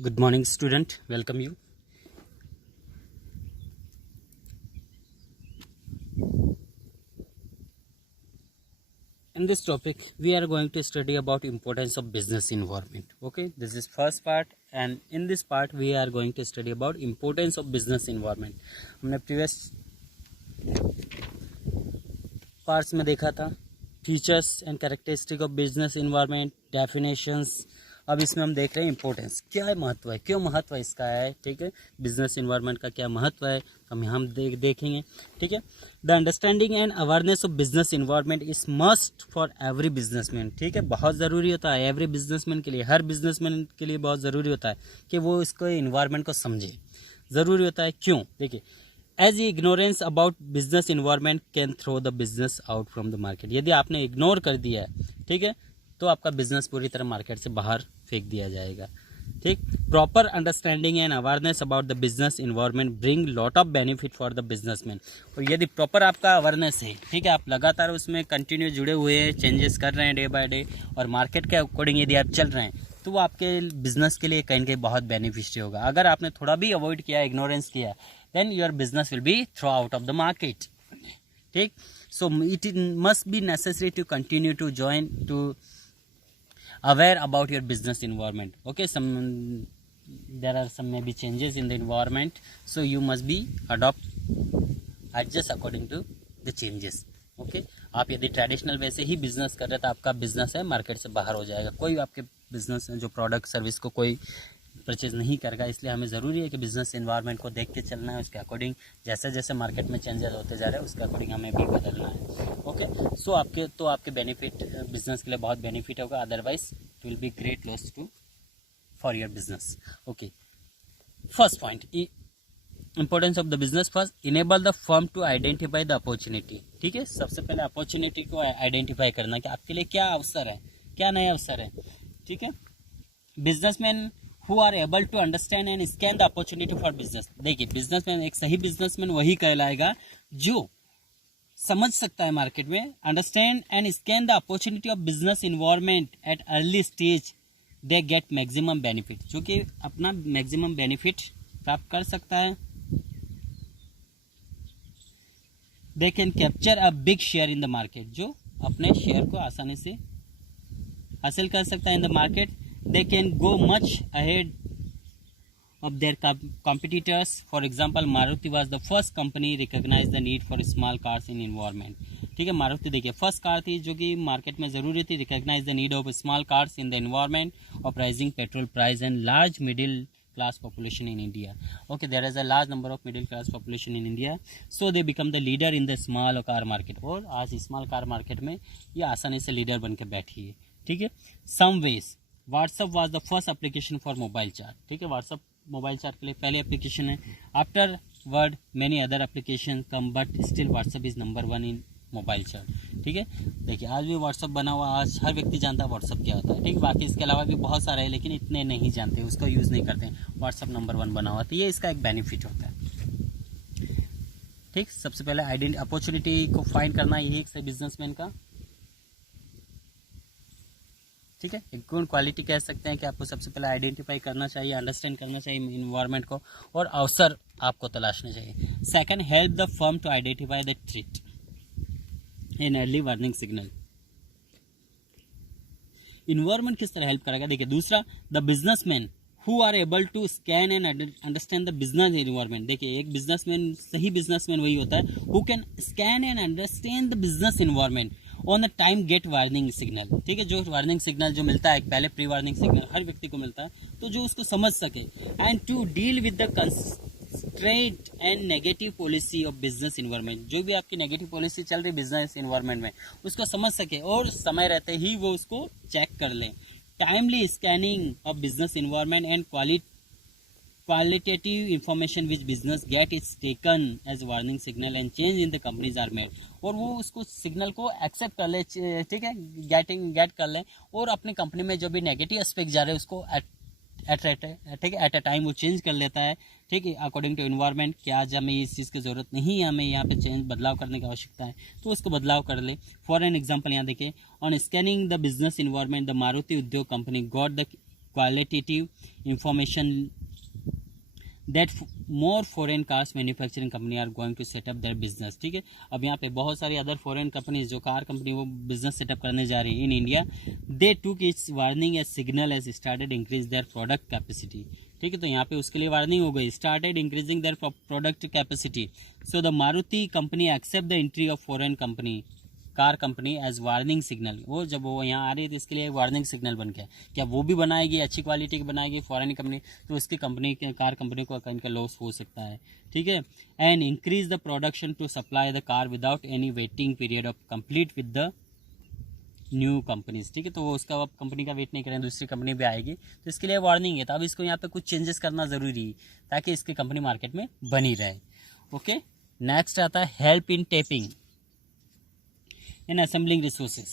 Good morning, student. Welcome you. In this topic, we are going to study about importance of business environment. Okay, this is first part, and in this part, we are going to study about importance of business environment. हमने previous parts में देखा था features and characteristic of business environment, definitions. अब इसमें हम देख रहे हैं इंपॉर्टेंस, क्या है महत्व है, क्यों महत्व इसका है, ठीक है, बिजनेस इन्वायरमेंट का क्या महत्व है, हम यहाँ देखेंगे, ठीक है। The understanding and awareness of business environment is must for every businessman, ठीक है, बहुत ज़रूरी होता है एवरी बिजनेसमैन के लिए, हर बिजनेसमैन के लिए बहुत ज़रूरी होता है कि वो इसको इन्वायरमेंट को समझे, ज़रूरी होता है। क्यों? देखिए, as ignorance about business environment can throw the business out from the market. यदि आपने इग्नोर कर दिया है, ठीक है, तो आपका बिजनेस पूरी तरह मार्केट से बाहर फेंक दिया जाएगा, ठीक। Proper understanding and awareness about the business environment bring lot of benefit for the businessman. और यदि प्रॉपर आपका अवेयरनेस है, ठीक है, आप लगातार उसमें कंटिन्यू जुड़े हुए हैं, चेंजेस कर रहे हैं डे बाय डे, और मार्केट के अकॉर्डिंग यदि आप चल रहे हैं, तो वो आपके बिजनेस के लिए कहीं ना कहीं बहुत बेनिफिशियल होगा। अगर आपने थोड़ा भी अवॉइड किया, इग्नोरेंस किया, then your business will be throw out of the market, ठीक। So it must be necessary to continue to join to aware about your business environment. Okay, there are some maybe changes in the environment, so you must be adjust according to the changes. Okay, आप यदि traditional way से ही business कर रहे हैं तो आपका business है market से बाहर हो जाएगा, कोई आपके बिजनेस जो प्रोडक्ट सर्विस को कोई परचेज नहीं करेगा। इसलिए हमें ज़रूरी है कि बिजनेस इन्वायरमेंट को देख के चलना है, उसके अकॉर्डिंग जैसे जैसे मार्केट में चेंजेस होते जा रहे हैं उसके अकॉर्डिंग हमें भी बदलना है। ओके, सो आपके बेनिफिट बिजनेस के लिए बहुत बेनिफिट होगा, otherwise it will be great loss to for your business. Okay, first point, importance of the business. First, enable the firm to identify the opportunity, ठीक है, सबसे पहले अपॉर्चुनिटी को आइडेंटिफाई करना कि आपके लिए क्या अवसर है, क्या नए अवसर है, ठीक है। Businessman who are able to understand and scan the opportunity for business। देखिए, बिजनेसमैन, एक सही बिजनेसमैन वही कहलाएगा जो समझ सकता है मार्केट में, understand and scan the opportunity of business environment at early stage, they get maximum benefit, जो कि अपना मैक्सिमम बेनिफिट प्राप्त कर सकता है। They can capture a big share in the market, जो अपने शेयर को आसानी से हासिल कर सकता है इन the market. They can go much ahead of their competitors. For example, Maruti was the first company recognized the need for small cars in environment, ठीक है। मारुति देखिए फर्स्ट कार थी जो कि मार्केट में ज़रूरी थी, recognise the need of small cars in the environment of rising petrol price and large middle class population in India. Okay, there is a large number of middle class population in India, so they become the leader in the small car market। और आज small car market में ये आसानी से leader बन के बैठी है, ठीक है। Some ways, WhatsApp was the first application for mobile chat, ठीक है, व्हाट्सअप मोबाइल चार्ट के लिए पहले एप्लीकेशन है। Afterwards many other application come, but still WhatsApp is number 1 in mobile chat, ठीक है। देखिए, आज भी व्हाट्सअप बना हुआ, आज हर व्यक्ति जानता है व्हाट्सअप क्या होता है, ठीक। बाकी इसके अलावा भी बहुत सारे हैं, लेकिन इतने नहीं जानते, उसको यूज़ नहीं करते हैं। व्हाट्सअप नंबर 1 बना हुआ, तो ये इसका एक बेनिफिट होता है, ठीक। सबसे पहले अपॉर्चुनिटी को फाइंड करना, यही एक बिजनेसमैन का, ठीक है, एक गुड क्वालिटी कह सकते हैं कि आपको सबसे पहले आइडेंटिफाई करना चाहिए, अंडरस्टैंड करना चाहिए इन्वायरमेंट को, और अवसर आपको तलाशने चाहिए। Second, help the firm to identify the threat in early warning signal. Environment किस तरह हेल्प करेगा, देखिए। दूसरा, the businessman who are able to scan and understand the business environment. देखिए, एक बिजनेसमैन, सही बिजनेसमैन वही होता है who can scan and understand the business environment on the time get warning signal, ठीक है। जो वार्निंग सिग्नल जो मिलता है, पहले प्री वार्निंग सिग्नल हर व्यक्ति को मिलता है, तो जो उसको समझ सके, and to deal with the constraint and negative policy of business environment. जो भी आपकी नेगेटिव पॉलिसी चल रही बिजनेस इन्वायरमेंट में, उसको समझ सके और समय रहते ही वो उसको चेक कर ले। Timely scanning of business environment and qualitative information which business get is taken as warning signal and change in the companies are made। और वो उसको सिग्नल को एक्सेप्ट कर ले, ठीक है, गेट कर ले, और अपनी कंपनी में जो भी नेगेटिव एस्पेक्ट जा रहे हैं उसको ठीक है, एट अ टाइम वो चेंज कर लेता है, ठीक है, अकॉर्डिंग टू एनवायरनमेंट कि आज हमें इस चीज़ की ज़रूरत नहीं है, हमें यहाँ पे बदलाव करने की आवश्यकता है, तो उसको बदलाव कर ले। फॉर एन एग्जांपल यहाँ देखिए, on scanning the business environment the Maruti Udyog company got the qualitative information that more foreign cars manufacturing company are going to set up their business. ठीक है, अब यहाँ पे बहुत सारी अदर फॉरेन कंपनीज जो कार कंपनी वो बिजनेस सेटअप करने जा रही है in India. They took its warning as signal as started increase their product capacity. ठीक है, तो यहाँ पे उसके लिए वार्निंग हो गई, started increasing their product capacity. So the Maruti company accept the entry of foreign company car company as warning signal. वो जब वो यहाँ आ रही है तो इसके लिए वार्निंग सिग्नल बन गया. क्या वो भी बनाएगी, अच्छी क्वालिटी की बनाएगी फॉरेन कंपनी, तो उसकी कंपनी के कार कंपनी को इनका लॉस हो सकता है. ठीक है, and increase the production to supply the car without any waiting period of complete with the new companies. ठीक है, तो वो उसका अब कंपनी का वेट नहीं करें, दूसरी कंपनी भी आएगी, तो इसके लिए वार्निंग है. तो अब इसको यहाँ पे कुछ चेंजेस करना ज़रूरी है ताकि इसकी कंपनी मार्केट में बनी रहे. ओके, नेक्स्ट आता है help in tapping and assembling resources.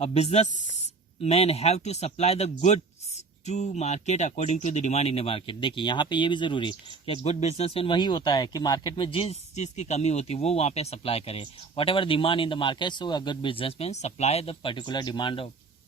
A businessman have to supply the goods to market according to the demand in the market. देखिए यहाँ पे ये भी ज़रूरी है कि गुड बिजनेसमैन वही होता है कि मार्केट में जिस चीज़ की कमी होती है वो वहाँ पे सप्लाई करे. Whatever demand in the market, so a good businessman supply the particular demand,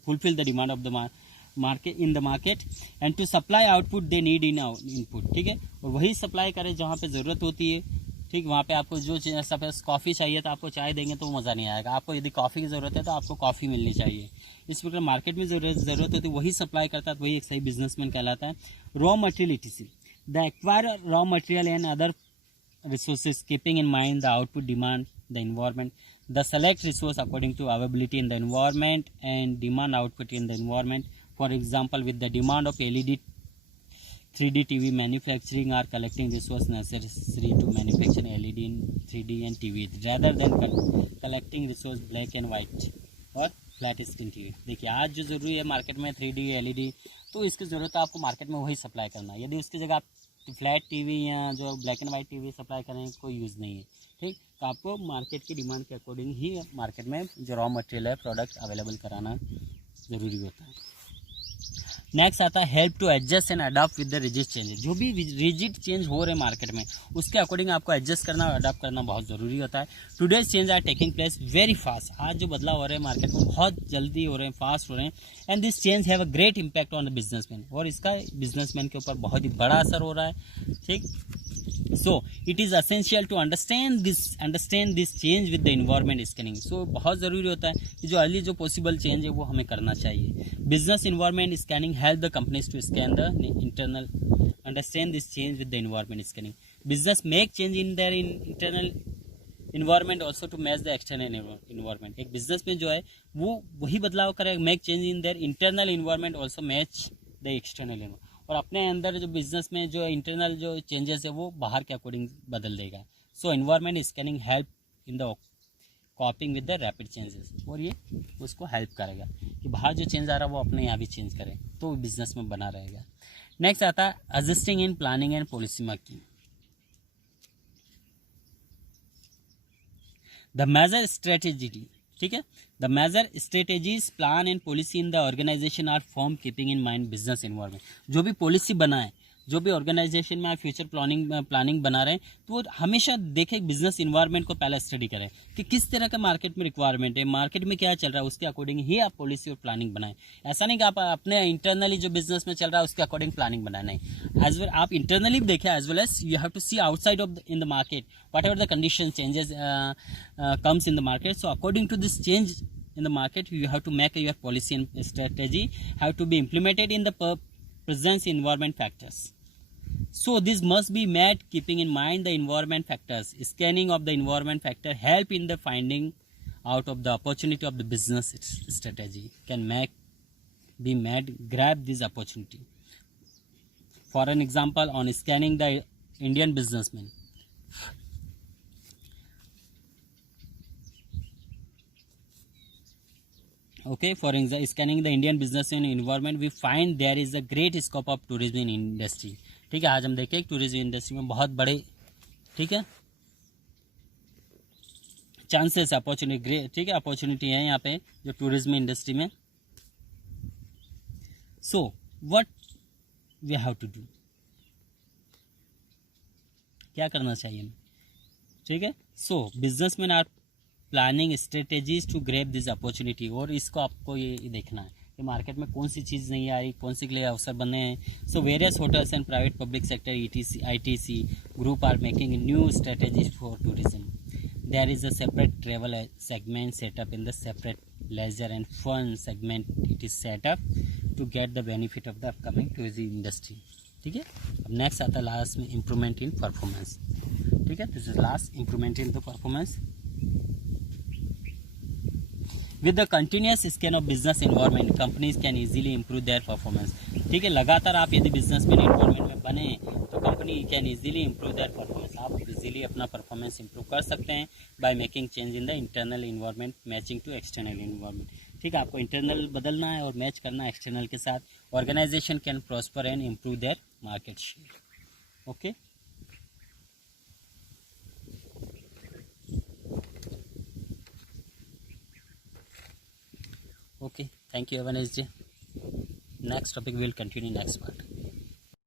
fulfil the demand of the market in the market and to supply output they need in input. ठीक है, और वही supply करे जहाँ पे ज़रूरत होती है. ठीक, वहाँ पे आपको जो सपोज कॉफ़ी चाहिए तो आपको चाय देंगे तो मज़ा नहीं आएगा. आपको यदि कॉफ़ी की ज़रूरत है तो आपको कॉफ़ी मिलनी चाहिए. इस प्रकार मार्केट में ज़रूरत होती है वही सप्लाई करता है, तो वही एक सही बिजनेसमैन कहलाता है. Raw material etc. The acquire raw material and other resources keeping in mind the output demand the environment. The select resource according to availability in the environment and demand output in the environment. For example with the demand of LED 3D TV manufacturing are collecting resource necessary to manufacture LED in 3D and TV rather than collecting resource black and white और flat screen TV. देखिए आज जो ज़रूरी है market में 3D LED, तो इसकी ज़रूरत है आपको मार्केट में वही सप्लाई करना है. यदि उसकी जगह आप फ्लैट TV या जो black and white TV supply करें कोई यूज़ नहीं है. ठीक, तो आपको मार्केट की डिमांड के अकॉर्डिंग ही मार्केट में जो रॉ मटेरियल है प्रोडक्ट अवेलेबल कराना ज़रूरी होता है. नेक्स्ट आता है help to adjust and adapt with the rigid changes. जो भी रिजिड चेंज हो रहे हैं मार्केट में उसके अकॉर्डिंग आपको एडजस्ट करना और अडाप्ट करना बहुत ज़रूरी होता है. Today's change are taking place very fast. आज जो बदलाव हो रहे हैं मार्केट में बहुत जल्दी हो रहे हैं, फास्ट हो रहे हैं. And this change have a great impact on the businessman, और इसका बिजनेसमैन के ऊपर बहुत ही बड़ा असर हो रहा है. ठीक, so it is essential to understand this change with the environment scanning. So बहुत ज़रूरी होता है कि जो अर्ली जो पॉसिबल चेंज है वो हमें करना चाहिए. Business environment scanning help the companies to scan the internal understand this change with the environment scanning. Business make change in their internal environment also to match the external environment. एक business में जो है वो वही बदलाव करेगा, make change in their internal environment also match the external environment. और अपने अंदर जो बिजनेस में जो इंटरनल जो चेंजेस है वो बाहर के अकॉर्डिंग बदल देगा. So environment scanning help in the coping with the rapid changes, और ये उसको हेल्प करेगा कि बाहर जो चेंज आ रहा है वो अपने यहाँ भी चेंज करें तो बिजनेस में बना रहेगा. नेक्स्ट आता है adjusting in planning and policy making. The major strategy. ठीक है, the major strategies plan and policy in the organisation are form keeping in mind business environment. जो भी पॉलिसी बनाए, जो भी ऑर्गेनाइजेशन में आप फ्यूचर प्लानिंग बना रहे हैं तो वो हमेशा देखें बिजनेस इन्वायरमेंट को पहले स्टडी करें कि किस तरह का मार्केट में रिक्वायरमेंट है, मार्केट में क्या चल रहा है, उसके अकॉर्डिंग ही आप पॉलिसी और प्लानिंग बनाएं. ऐसा नहीं कि आप अपने इंटरनली जो बिजनेस में चल रहा है उसके अकॉर्डिंग प्लानिंग बनाए, नहीं. एज वेल आप इंटरनली भी देखें as well as you have to see outside of in the market whatever the condition changes comes in the market. So according to this change in the market you have to make your policy and strategy have to be implemented in the present environment factors. So this must be made keeping in mind the environment factors. Scanning of the environment factor help in the finding out of the opportunity of the business strategy can be made grab this opportunity. For an example, on scanning the Indian businessman, okay, for scanning the Indian business and environment we find there is a great scope of tourism in industry. ठीक है, आज हम देखें tourism industry में बहुत बड़े, ठीक है, चांसेस अपॉर्चुनिटी ग्रेट, ठीक है, अपॉर्चुनिटी है यहाँ पे जो टूरिज्म इंडस्ट्री में. So what we have to do, क्या करना चाहिए, ठीक है. So businessman are planning strategies to grab this opportunity, और इसको आपको ये देखना है कि कि मार्केट में कौन सी चीज़ नहीं आ रही, कौन सी के लिए अवसर बने हैं. So various hotels and private public sector ITC group are making new strategies for tourism. There is a separate travel segment set up in the separate leisure and fun segment. It is set up to get the benefit of the upcoming tourism industry. ठीक है. अब next आता है last में improvement in performance. ठीक है, this is last improvement in the performance. With the continuous scan of business environment companies can easily improve their performance. ठीक है, लगातार आप यदि बिजनेस में इन्वायरमेंट में बने तो company can easily improve their performance. आप इजीली अपना परफॉर्मेंस इम्प्रूव कर सकते हैं by making change in the internal environment matching to external environment. ठीक है, आपको इंटरनल बदलना है और मैच करना है एक्सटर्नल के साथ. Organisation can prosper and improve their market share. Okay. Okay, thank you. Have a nice day. Next topic we will continue next part.